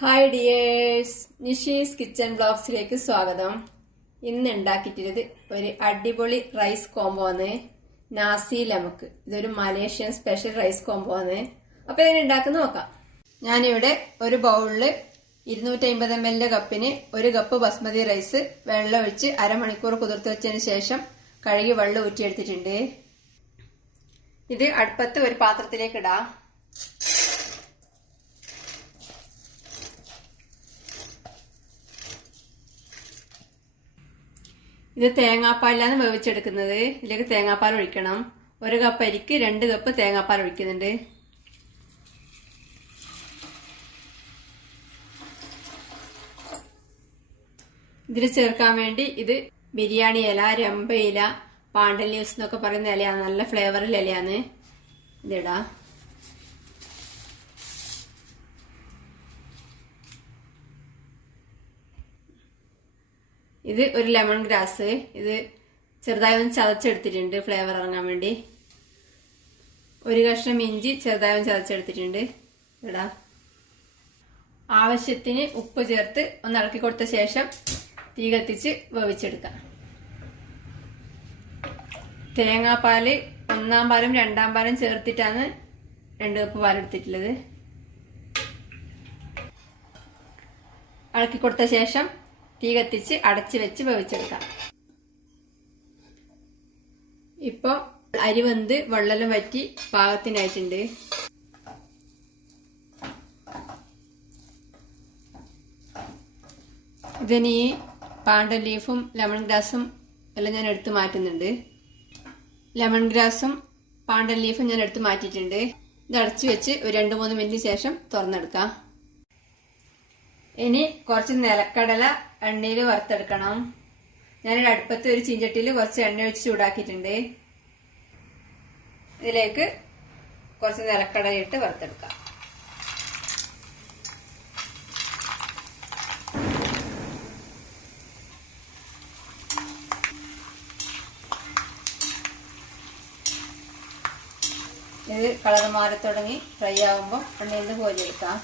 Hi dears, Nishi's kitchen ബ്ലോഗ്സിലേക്ക് സ്വാഗതം. ഇന്ന് ഉണ്ടാക്കിയിട്ടുള്ളത് ഒരു അടിപൊളി റൈസ് കോംബോ ആണ്. നാസി ലമക്ക്. ഇതൊരു മലേഷ്യൻ സ്പെഷ്യൽ റൈസ് കോംബോ ആണ്. അപ്പൊ ഇതിനെ ഉണ്ടാക്കുന്ന നോക്കാം. ഞാനിവിടെ ഒരു ബൗളില് 250 ml കപ്പിന് 1 കപ്പ് ബസ്മതി റൈസ് വെള്ളം ഒഴിച്ച് അരമണിക്കൂർ കുതിർത്ത് വെച്ചതിന് ശേഷം കഴുകി വെള്ളം ഊറ്റിയെടുത്തിട്ടുണ്ട്. ഇത് അടുപ്പത്ത് ഒരു പാത്രത്തിലേക്ക് ഇടാം. ഇത് തേങ്ങാപ്പാലിലാണ് വേവിച്ചെടുക്കുന്നത്. ഇതിലേക്ക് തേങ്ങാപ്പാൽ ഒഴിക്കണം. 1 കപ്പ് അരിക്ക് 2 കപ്പ് തേങ്ങാപ്പാൽ ഒഴിക്കുന്നുണ്ട്. ഇതിൽ ചേർക്കാൻ വേണ്ടി ഇത് ബിരിയാണി ഇല, രമ്പ ഇല, പാണ്ടൽ ലീവ്സ് എന്നൊക്കെ പറയുന്ന ഇലയാണ്. നല്ല ഫ്ലേവറിൽ ഇലയാണ്. ഇതിടാം. ഇത് ഒരു ലെമൺ ഗ്രാസ്. ഇത് ചെറുതായി ഒന്ന് ചതച്ചെടുത്തിട്ടുണ്ട് ഫ്ലേവർ ഇറങ്ങാൻ വേണ്ടി. 1 കഷ്ണം ഇഞ്ചി ചെറുതായി ഒന്ന് ചതച്ചെടുത്തിട്ടുണ്ട്. ഇടാ. ആവശ്യത്തിന് ഉപ്പ് ചേർത്ത് ഒന്ന് ഇളക്കി കൊടുത്ത ശേഷം തീ കത്തിച്ച് വേവിച്ചെടുക്കാം. തേങ്ങാപ്പാല് 1-ാം പാലും 2-ാം പാലും ചേർത്തിട്ടാണ് 2 കപ്പ് പാലെടുത്തിട്ടുള്ളത്. ഇളക്കി കൊടുത്ത ശേഷം തീ കത്തിച്ച് അടച്ചു വെച്ച് വേവിച്ചെടുക്കാം. ഇപ്പൊ അരി വെന്ത് വെള്ളം വറ്റി പാകത്തിനായിട്ടുണ്ട്. ഇതിന് ഈ പാണ്ടൽ ലീഫും ലെമൺ ഗ്രാസും എല്ലാം ഞാൻ എടുത്ത് മാറ്റുന്നുണ്ട്. ലെമൺ ഗ്രാസും പാണ്ടൽ ലീഫും ഞാൻ എടുത്ത് മാറ്റിയിട്ടുണ്ട്. ഇത് അടച്ചു വെച്ച് ഒരു 2-3 മിനിറ്റ് ശേഷം തുറന്നെടുക്കാം. ഇനി കുറച്ച് നിലക്കടല എണ്ണയിൽ വറുത്തെടുക്കണം. ഞാനൊരു അടുപ്പത്ത് ഒരു ചീഞ്ചട്ടിയിൽ കുറച്ച് എണ്ണ ഒഴിച്ച് ചൂടാക്കിയിട്ടുണ്ട്. ഇതിലേക്ക് കുറച്ച് നിലക്കടല ഇട്ട് വറുത്തെടുക്കാം. ഇത് കളർ മാറി തുടങ്ങി ഫ്രൈ ആകുമ്പോൾ എണ്ണയിൽ നിന്ന് കോരിയെടുക്കാം.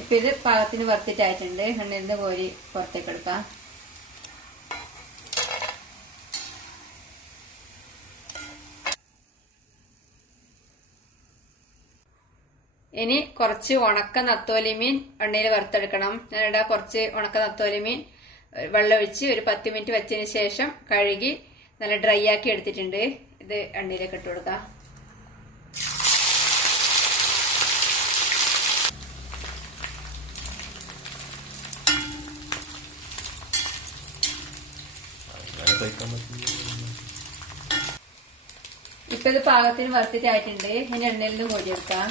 ഇപ്പൊ ഇത് പാകത്തിന് വറുത്തിട്ടായിട്ടുണ്ട്. എണ്ണയിൽ നിന്ന് കോരി പുറത്തേക്ക് എടുക്കാം. ഇനി കുറച്ച് ഉണക്ക നത്തോലി മീൻ എണ്ണയിൽ വറുത്തെടുക്കണം. ഞാനിവിടെ കുറച്ച് ഉണക്ക നത്തോലി മീൻ വെള്ളം ഒഴിച്ച് ഒരു 10 മിനിറ്റ് വെച്ചതിന് ശേഷം കഴുകി നല്ല ഡ്രൈ ആക്കി എടുത്തിട്ടുണ്ട്. ഇത് എണ്ണയിലേക്ക് ഇട്ട് കൊടുക്കാം. ഇപ്പൊ ഇത് പാകത്തിന് വറുത്തിട്ടായിട്ടുണ്ട്. ഇനി എണ്ണയിൽ നിന്ന് കോരിയെടുക്കാം.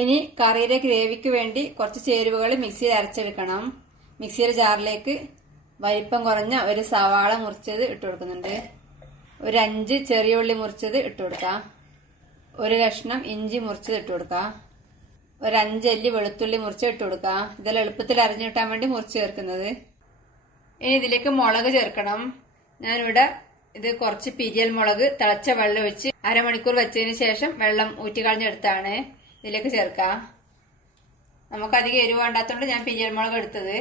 ഇനി കറിയുടെ ഗ്രേവിക്ക് വേണ്ടി കുറച്ച് ചേരുവകൾ മിക്സിയിൽ അരച്ചെടുക്കണം. മിക്സിയുടെ ജാറിലേക്ക് വലിപ്പം കുറഞ്ഞ ഒരു സവാള മുറിച്ചത് ഇട്ട് കൊടുക്കുന്നുണ്ട്. ഒരു 5 ചെറിയ ഉള്ളി മുറിച്ചത് ഇട്ട് കൊടുക്കാം. 1 കഷ്ണം ഇഞ്ചി മുറിച്ചത് ഇട്ട് കൊടുക്കാം. ഒരു 5 അല്ലി വെളുത്തുള്ളി മുറിച്ച് ഇട്ട് കൊടുക്കാം. ഇതെല്ലാം എളുപ്പത്തിൽ അരിഞ്ഞു കിട്ടാൻ വേണ്ടി മുറിച്ച് ചേർക്കുന്നത്. ഇനി ഇതിലേക്ക് മുളക് ചേർക്കണം. ഞാനിവിടെ ഇത് കുറച്ച് പിരിയൽ മുളക് തിളച്ച വെള്ളം ഒഴിച്ച് അരമണിക്കൂർ വെച്ചതിന് ശേഷം വെള്ളം ഊറ്റിക്കളഞ്ഞെടുത്താണ് ഇതിലേക്ക് ചേർക്കാം. നമുക്കധികം എരിവ് വേണ്ടാത്തതുകൊണ്ട് ഞാൻ പിരിയൽ മുളക് എടുത്തത്.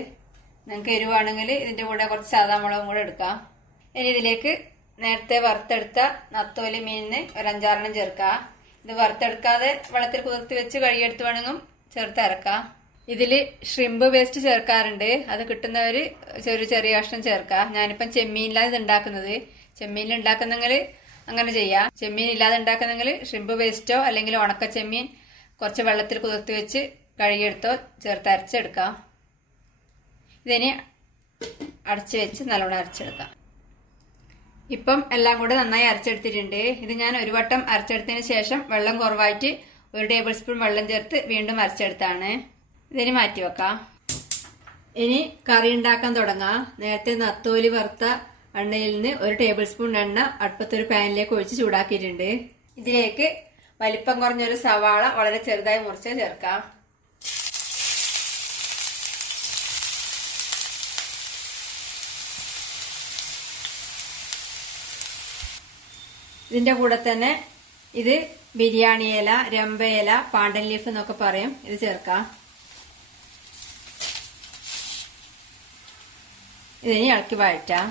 നിങ്ങൾക്ക് എരിവാണെങ്കിൽ ഇതിന്റെ കൂടെ കുറച്ച് സാധാ മുളകും കൂടെ എടുക്കാം. ഇനി ഇതിലേക്ക് നേരത്തെ വറുത്തെടുത്ത നത്തോലി മീനിന് ഒരു 5-6 ചേർക്കാം. ഇത് വറുത്തെടുക്കാതെ വെള്ളത്തിൽ കുതിർത്തി വെച്ച് കഴുകിയെടുത്ത് വേണമെങ്കിൽ ചേർത്ത് ഇറക്കാം. ഇതില് ഷ്രിമ്പ് പേസ്റ്റ് ചേർക്കാറുണ്ട്. അത് കിട്ടുന്നവര് ചെറിയ കഷ്ണം ചേർക്കാം. ഞാനിപ്പം ചെമ്മീനിലാണ് ഇത് ഉണ്ടാക്കുന്നത്. ചെമ്മീനിൽ ഉണ്ടാക്കുന്നെങ്കിൽ അങ്ങനെ ചെയ്യാം. ചെമ്മീൻ ഇല്ലാതെ ഉണ്ടാക്കുന്നെങ്കിൽ ഷ്രിമ്പ് പേസ്റ്റോ അല്ലെങ്കിൽ ഉണക്ക ചെമ്മീൻ കുറച്ച് വെള്ളത്തിൽ കുതിർത്തി വെച്ച് കഴുകിയെടുത്തോ ചേർത്ത് അരച്ചെടുക്കാം. ഇതിന് അടച്ചു വെച്ച് നല്ലോണം അരച്ചെടുക്കാം. ഇപ്പം എല്ലാം കൂടെ നന്നായി അരച്ചെടുത്തിട്ടുണ്ട്. ഇത് ഞാൻ ഒരു വട്ടം അരച്ചെടുത്തതിന് ശേഷം വെള്ളം കുറവായിട്ട് 1 ടേബിൾ സ്പൂൺ വെള്ളം ചേർത്ത് വീണ്ടും അരച്ചെടുത്താണ്. ഇതിന് മാറ്റി വെക്കാം. ഇനി കറി ഉണ്ടാക്കാൻ തുടങ്ങാം. നേരത്തെ നത്തോലി വറുത്ത എണ്ണയിൽ നിന്ന് 1 ടേബിൾ സ്പൂൺ എണ്ണ അടുപ്പത്തൊരു പാനിലേക്ക് ഒഴിച്ച് ചൂടാക്കിയിട്ടുണ്ട്. ഇതിലേക്ക് വലിപ്പം കുറഞ്ഞൊരു സവാള വളരെ ചെറുതായി മുറിച്ച് ചേർക്കാം. ഇതിന്റെ കൂടെ തന്നെ ഇത് ബിരിയാണി ഇല, രമ്പയില, പാണ്ടൻ ലീഫ് എന്നൊക്കെ പറയും. ഇത് ചേർക്കാം. ഇതിനി ഇളക്കി വഴറ്റാം.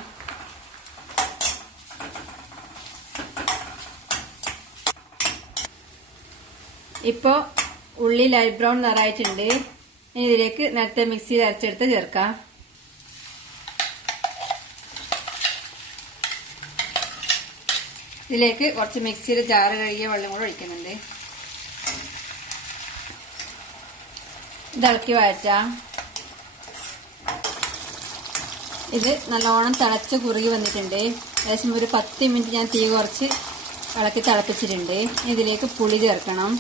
ഇപ്പോ ഉള്ളി ലൈറ്റ് ബ്രൗൺ നിറായിട്ടുണ്ട്. ഇനി ഇതിലേക്ക് നേരത്തെ മിക്സിയിൽ അരച്ചെടുത്ത് ചേർക്കാം. ഇതിലേക്ക് കുറച്ച് മിക്സിയിൽ ജാറ് കഴുകിയ വെള്ളം കൂടെ ഒഴിക്കുന്നുണ്ട്. ഇത് ഇളക്കി വഴറ്റാം. ഇത് നല്ലോണം തിളച്ച് കുറുകി വന്നിട്ടുണ്ട്. ഏകദേശം ഒരു 10 മിനിറ്റ് ഞാൻ തീ കുറച്ച് ഇളക്കി തിളപ്പിച്ചിട്ടുണ്ട്. ഇതിലേക്ക് പുളി ചേർക്കണം.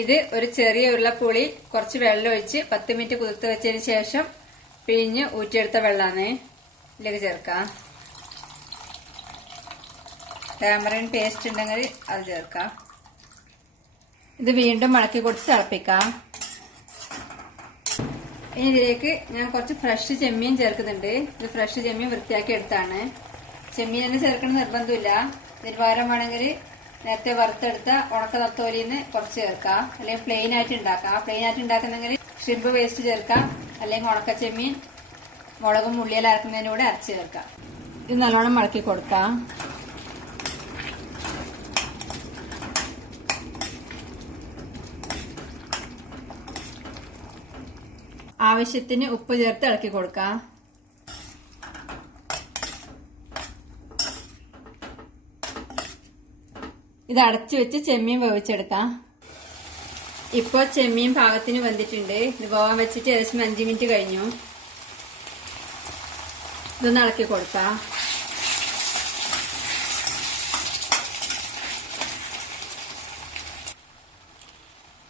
ഇത് ഒരു ചെറിയ ഉരുളപ്പുളി കുറച്ച് വെള്ളം ഒഴിച്ച് 10 മിനിറ്റ് കുതിർത്ത് വെച്ചതിന് ശേഷം പിഴിഞ്ഞ് ഊറ്റിയെടുത്ത വെള്ളമാണ് ഇതിലേക്ക് ചേർക്കാം. ടാമറിൻ പേസ്റ്റ് ഉണ്ടെങ്കിൽ അത് ചേർക്കാം. ഇത് വീണ്ടും ഇളക്കി കൊടുത്ത് തിളപ്പിക്കാം. ഇനി ഇതിലേക്ക് ഞാൻ കുറച്ച് ഫ്രഷ് ചെമ്മീൻ ചേർക്കുന്നുണ്ട്. ഇത് ഫ്രഷ് ചെമ്മീൻ വൃത്തിയാക്കി എടുത്താണ്. ചെമ്മീൻ തന്നെ ചേർക്കണം നിർബന്ധമില്ല. ഇതിന് പകരം വേണമെങ്കിൽ നേരത്തെ വറുത്തെടുത്ത ഉണക്ക നത്തോലിന്ന് കുറച്ച് ചേർക്കാം. അല്ലെങ്കിൽ പ്ലെയിൻ ആയിട്ട് ഉണ്ടാക്കാം. പ്ലെയിൻ ആയിട്ട് ഉണ്ടാക്കുന്നെങ്കിൽ ഷ്രിമ്പ് പേസ്റ്റ് ചേർക്കാം. അല്ലെങ്കിൽ ഉണക്ക ചെമ്മീൻ മുളകും ഉള്ളിയെല്ലാം അരക്കുന്നതിന് കൂടെ അരച്ച് ചേർക്കാം. ഇത് നല്ലോണം ഇളക്കി കൊടുക്കാം. ആവശ്യത്തിന് ഉപ്പ് ചേർത്ത് ഇളക്കി കൊടുക്കാം. ഇത് അടച്ചു വെച്ച് ചെമ്മീൻ വേവിച്ചെടുക്കാം. ഇപ്പോൾ ചെമ്മീൻ പാകത്തിന് വെന്തിട്ടുണ്ട്. ഇത് വേവാൻ വെച്ചിട്ട് ഏകദേശം 5 മിനിറ്റ് കഴിഞ്ഞു. ഇതൊന്ന് ഇളക്കി കൊടുക്കാം.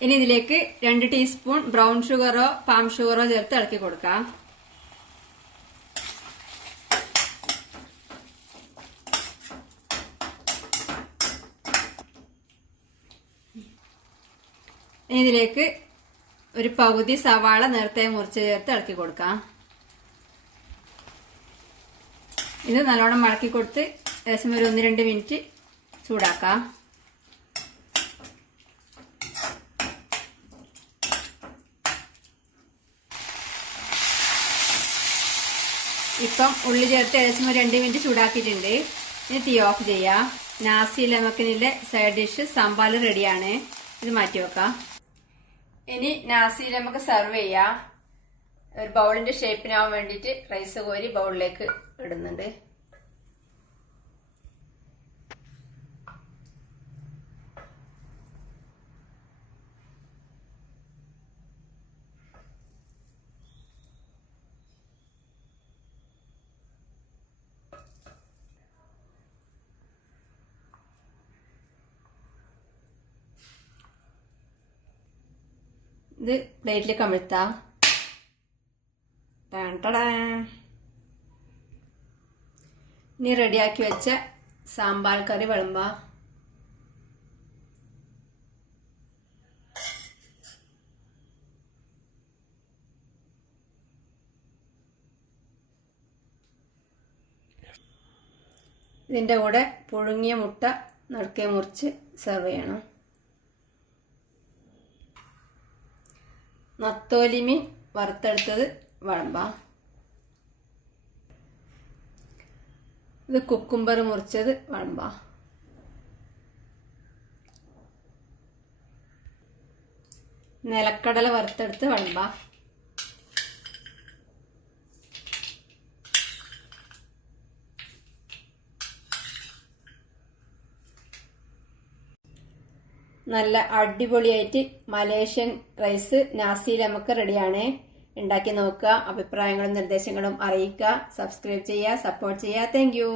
ഇനി ഇതിലേക്ക് 2 ടീസ്പൂൺ ബ്രൗൺ ഷുഗറോ പാം ഷുഗറോ ചേർത്ത് ഇളക്കി കൊടുക്കാം. ഇനി ഇതിലേക്ക് ഒരു പകുതി സവാള നേരത്തെ മുറിച്ച് ചേർത്ത് ഇളക്കി കൊടുക്കാം. ഇത് നല്ലോണം ഇളക്കി കൊടുത്ത് ഏകദേശം ഒരു 1-2 മിനിറ്റ് ചൂടാക്കാം. ഇപ്പം ഉള്ളി ചേർത്ത് ഏകദേശം 2 മിനിറ്റ് ചൂടാക്കിയിട്ടുണ്ട്. ഇനി തീ ഓഫ് ചെയ്യാം. നാസി ലെമക്കിനിലെ സൈഡ് ഡിഷ് സാമ്പാർ റെഡിയാണ്. ഇത് മാറ്റി വെക്കാം. ഇനി നാസി ലെമക്ക് സെർവ് ചെയ്യാം. ഒരു ബൗളിന്റെ ഷേപ്പിനാവാൻ വേണ്ടിയിട്ട് റൈസ് കോരി ബൗളിലേക്ക് ഇടുന്നുണ്ട്. ഇത് പ്ലേറ്റിലേക്ക് അമഴ്ത്താം. ഇനി റെഡിയാക്കി വെച്ച സാമ്പാർ കറി വിളമ്പാം. ഇതിന്റെ കൂടെ പുഴുങ്ങിയ മുട്ട നടുക്കെ മുറിച്ച് സെർവ് ചെയ്യണം. നത്തോലി മീൻ വറുത്തെടുത്തത് വിളമ്പാം. ഇത് കുക്കുംബർ മുറിച്ചത് വിളമ്പാം. നിലക്കടല വറുത്തെടുത്ത് വിളമ്പാം. നല്ല അടിപൊളിയായിട്ട് മലേഷ്യൻ റൈസ് നാസി ലെമക്ക് റെഡിയാണ്. ഉണ്ടാക്കി നോക്കുക. അഭിപ്രായങ്ങളും നിർദ്ദേശങ്ങളും അറിയിക്കുക. സബ്സ്ക്രൈബ് ചെയ്യുക, സപ്പോർട്ട് ചെയ്യുക. Thank you.